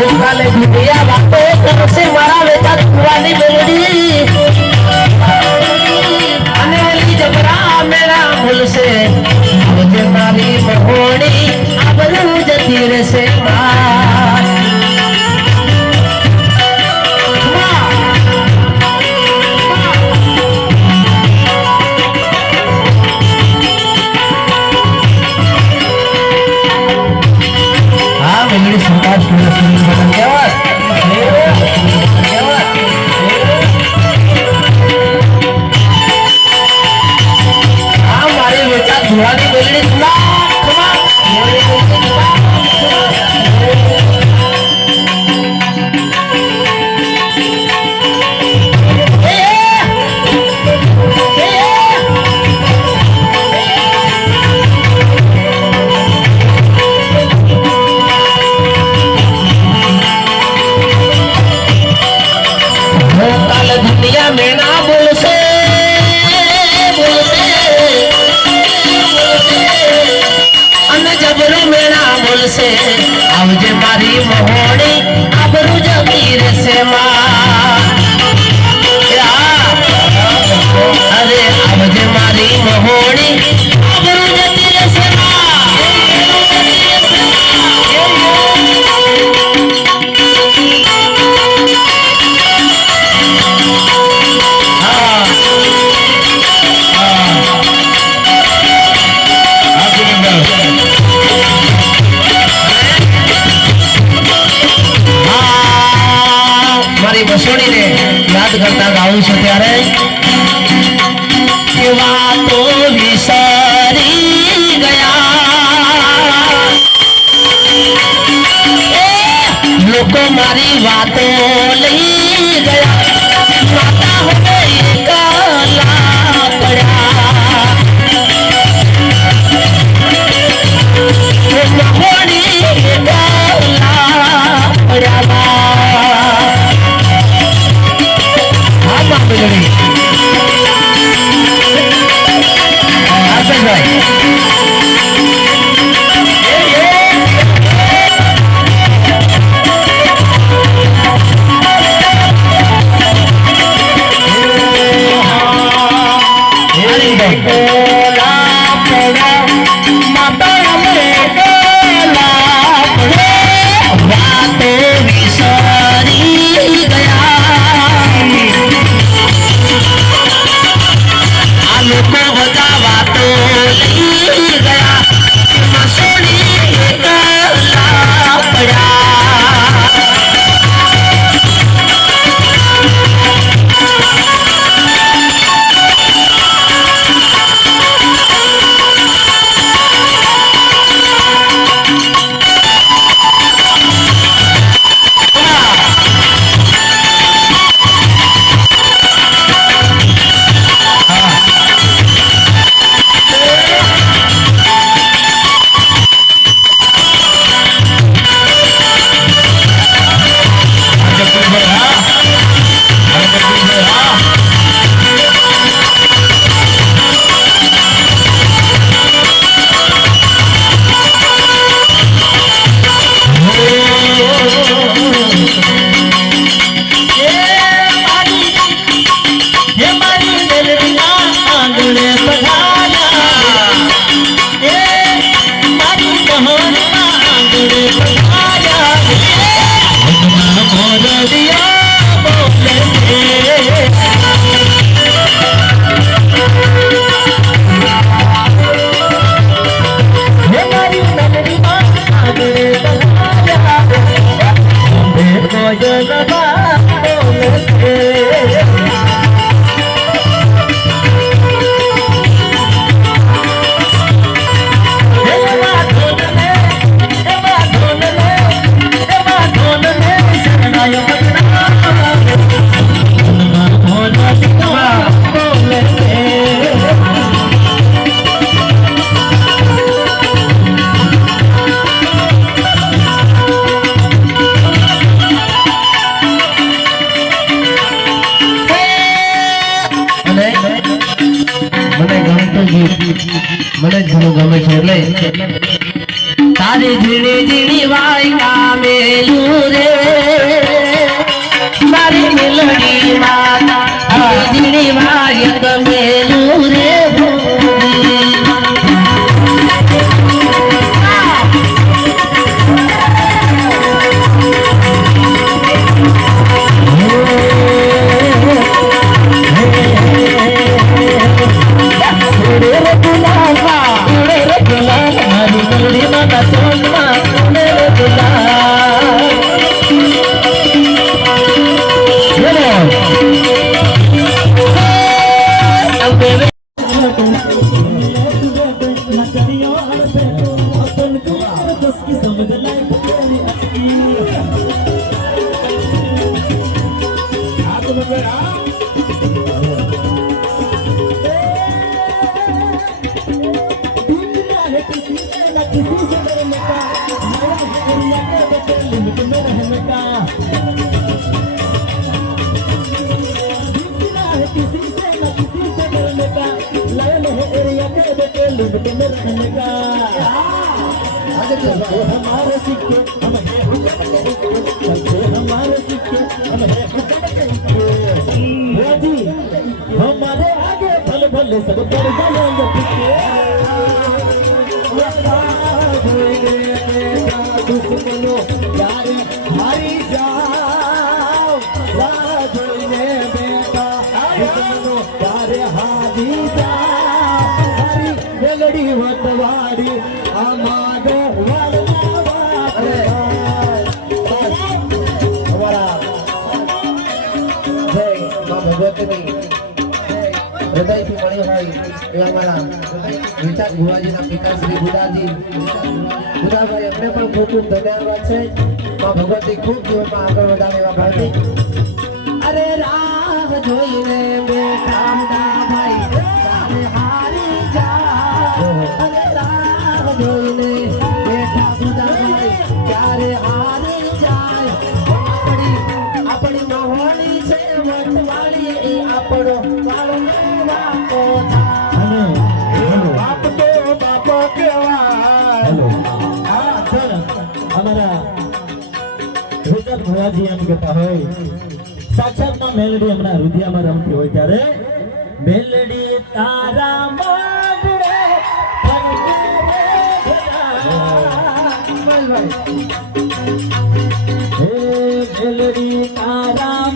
કાલે દુનિયા વાતો કરશે મારા વેચા કુવાની મેલડી અને એલી જબરા મેરા ભૂલશે આવજે મારી મહોણી આ બધું જતી રહેશે आवजे मारी महोणी आबरू जगी रहसे अरे आवजे मारी महोणी आबरू जगी रहसे बसोड़ी ने याद करता गाऊं छे त्यारे के वातो विसरी गया लोको मारी वातो लई गया माता हो गई काला पड़ा महोणी काला पड़ा यद मेलू रे भोगी हमारे सिक्के हम हमारे सिक्के हमारे आगे भले भले सब कर दुश्मनो यारे हारी जाओ राजोने बेटा दुश्मनो यारे हारी जाओ हरी मेलडी वतवाड़ी हमारे હૃદયથી મળી હોય એવા મારા વિચાર ભુવાજીના પિતા શ્રી બુધાભાઈ એમને પણ ખૂબ ખૂબ ધન્યવાદ છે ભગવતી ખૂબ જીવનમાં આગળ વધારે એવા ભાવથી અરે રાહ જોઈને બેઠા બુધાભાઈ તારે હારી જાઓ અરે રાહ જોઈને બેઠા બુધાભાઈ ત્યારે હારી જાય આપણી મહોણી છે વટવાળી એ આપણો વાળો ભુવાજી એમ કહેતા હોય સાક્ષાત માં મેલડી હમણાં હૃદયમાં રમતી હોય ત્યારે મેલડી તારા માંડે મેલડી તારા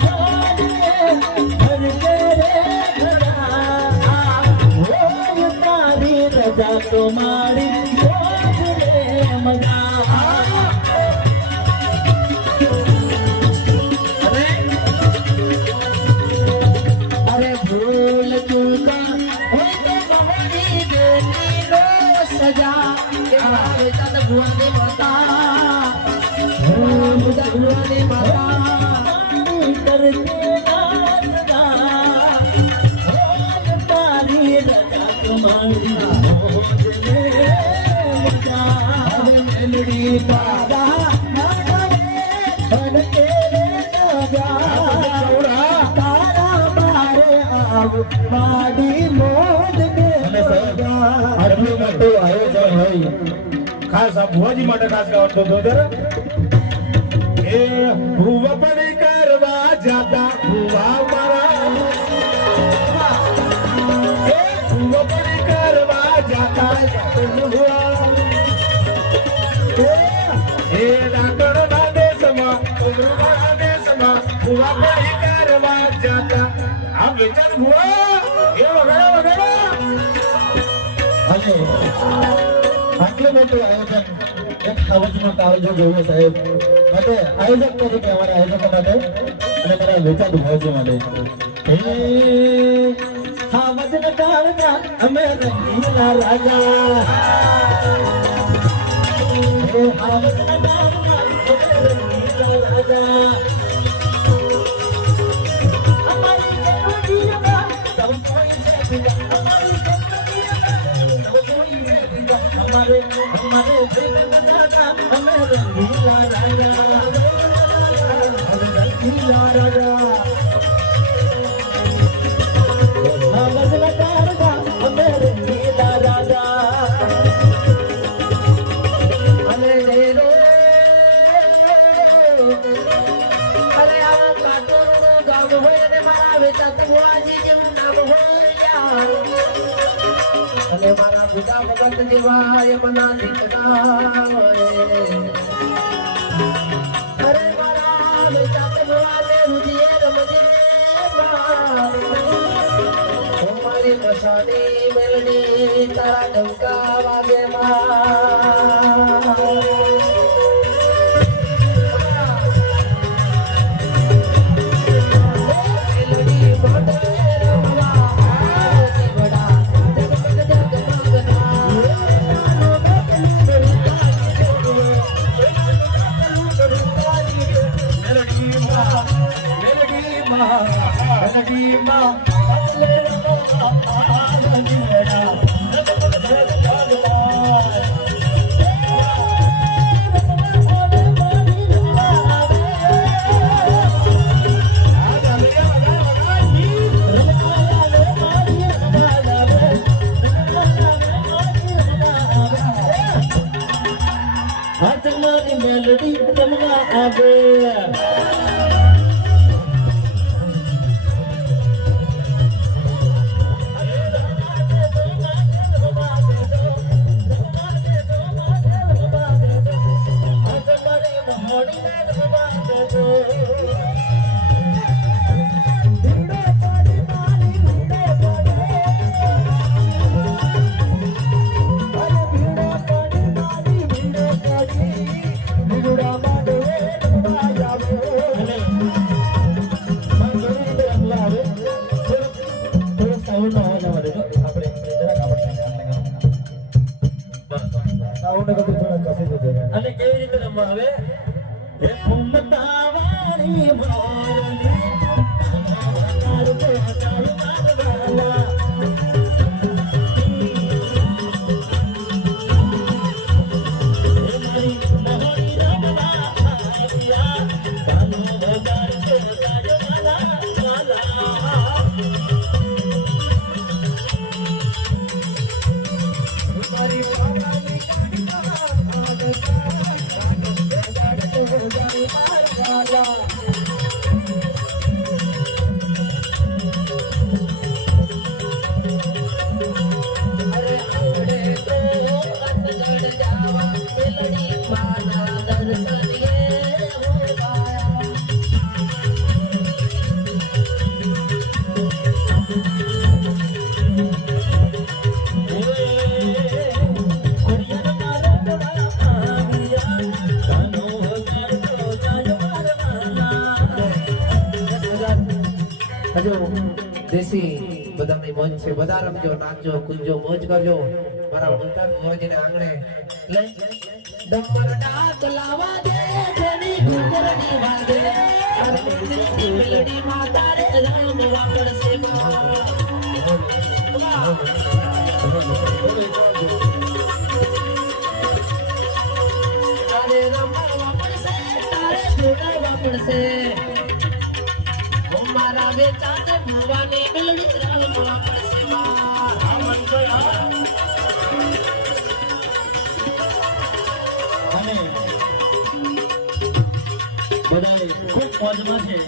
તારી રજા તો મારી મજા ખાસ આ ભુવાજી માટે ખાસ ગાવતો હતો એ ભુવપણી કરવા જાતા ભુવા મારા એ ભુવપણી કરવા જાતા એ ડાકણના દેશમાં ભુવપણી કરવા જાતા આ વેચાર ભુવા એ વગેરે અને આટલું મોટું આયોજન એક સવજમાં કાળજો જોયું સાહેબ માટે આયોજક તરીકે અમારા આયોજકો માટે અને મારા વેચાણ ભુવાજી માટે હા વજન કાળજા અમે રંગીલા રાજા હા વજન કાળજા અમે રંગીલા રાજા અમારી મેલોડીમાં સૌ કોઈ છે અમારી हमारे हमारे दादा हमें रंगीला राजा रंगीला राजा हमें दादा हमें रंगीला राजा अरे रे अरे आ काटोरो गाव होय ने मारा વેચાત બુઆજી જેવું નામ હોય અને મારા ભૂગા ભગત જેવા એમના દીકરા અરે મારા વેચાત બુઆને રૂજીએ રમજે મારી મસાની મેલડી તારા ડંકા વાગે મેલડી તમને આવે અને કેવી રીતે રમવા આવે હે ફૂમતા વાળી મોરલી તારું તો તારું મારવાલા દેશી બધાની મોજ છે બધા રમજો નાચજો કૂદજો મોજ કરજો મારા ઉલટા મોજને આંગણે લઈ ડમર ડાક લાવા દે જેની ગુંજરની વાગે અરે મેલડી માતા રે રામ વાપરસે અરે રામ વાપરસે તારે જોડા વાપરસે મારા વેચાત ભવાની મેલડી રામ વાપરસે અને બધાએ ખૂબ મોજમાં છે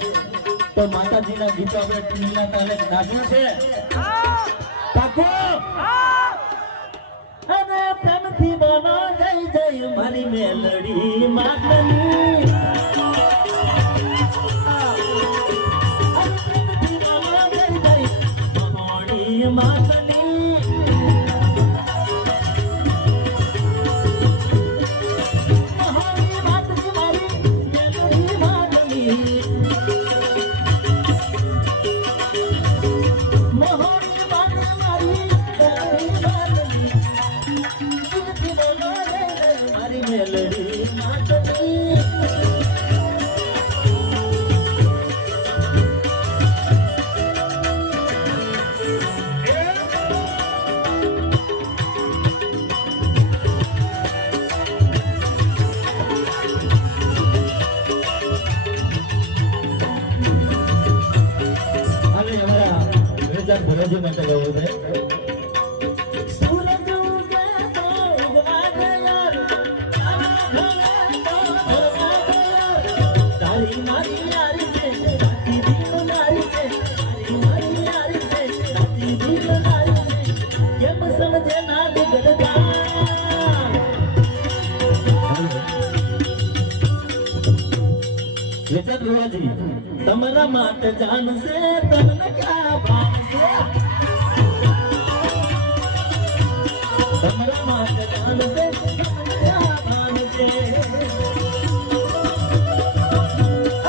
તો માતાજીના ગીતો આપણે ટીવીના તાલે નાચવું છે પાકો અને પ્રેમથી બોલો જય જય મારી મેલડી માતની ભરોજો માટે ગયો છે સૂરજ ઉગે તો ઉગવા દે તારી મારી યારી છે સાથી દિલ મારી છે લેજર રોજી તમારા માટે જાનશે તમને ક્યાં ભાવશે તમારા માટે જાનશે તમને ક્યાં ભાવશે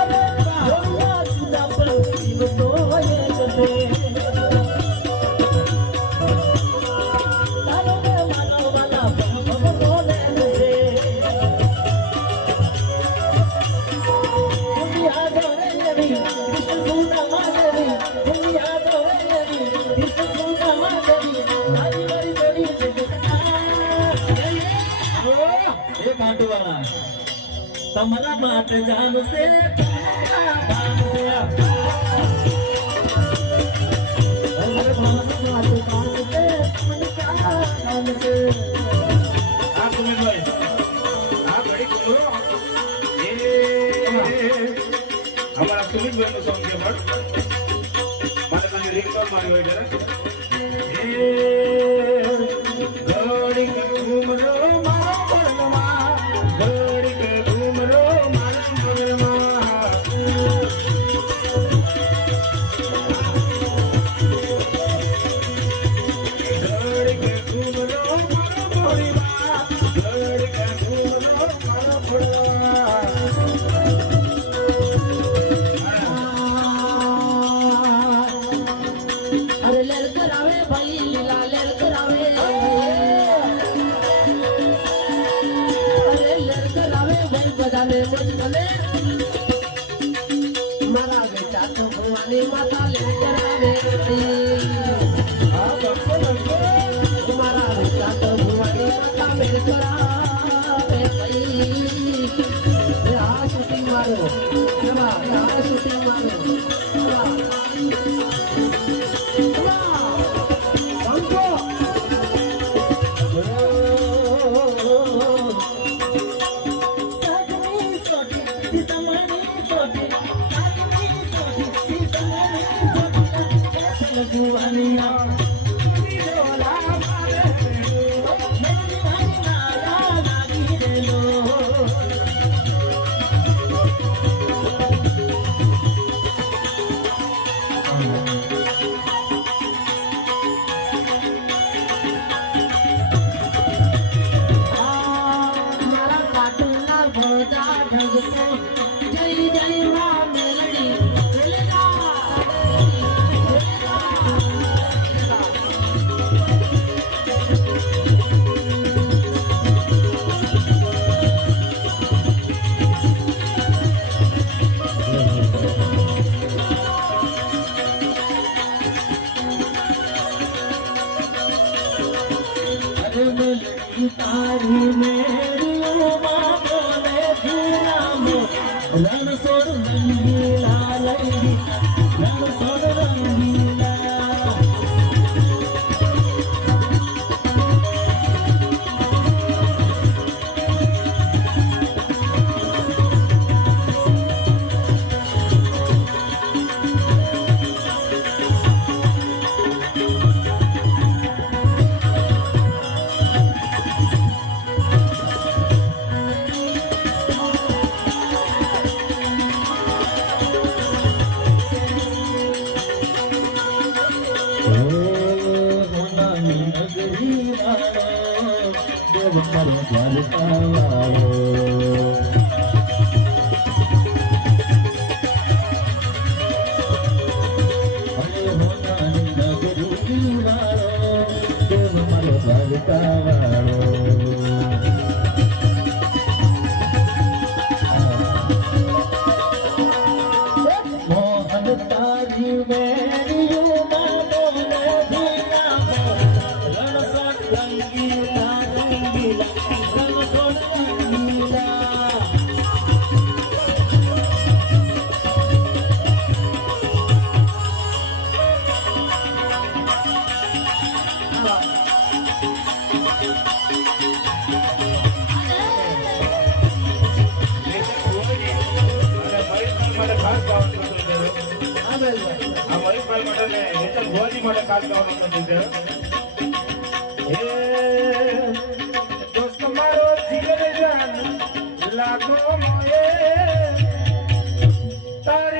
અરે ભગવાન સુધા પર પીવ તો એ કસે તારો ને માનો વાલા ભવ બોલે છે દુનિયા દોરે નવી વિષ્ણુ સુધા માનવી દુનિયા દોરે નવી વિષ્ણુ સુધા માનવી મારી મારી બેડી છે એ કાંટવાળા તમારા માટે જાનશે हमारा सुमित भाई नो सॉन्ग છે પણ મારે તને રિંગટોન મારી હોય જરા ઘડી કે ઘૂમરો મારો પરણમાં ઘડી કે ઘૂમરો મારો પરણમાં ઘડી કે ઘૂમરો મારો પરણમાં ઘડી કે ઘૂમરો મારો પરણમાં अरे लड़कर आवे भाई लीला लड़कर आवे अरे लड़कर आवे भाई बजाने मुझ गले मारा बेटा तो भवानी माता लड़कर आवे मारा बेटा तो भवानी माता लड़कर आवे भाई शूटिंग मारो शूटिंग मारो तारी मेरी बोले धीरामो रण सोड़ रंगीला लंगी रण सोड़ रंगीला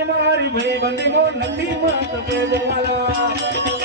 મારી ભાઈ બંધી મો નથી મત કે દેવાલા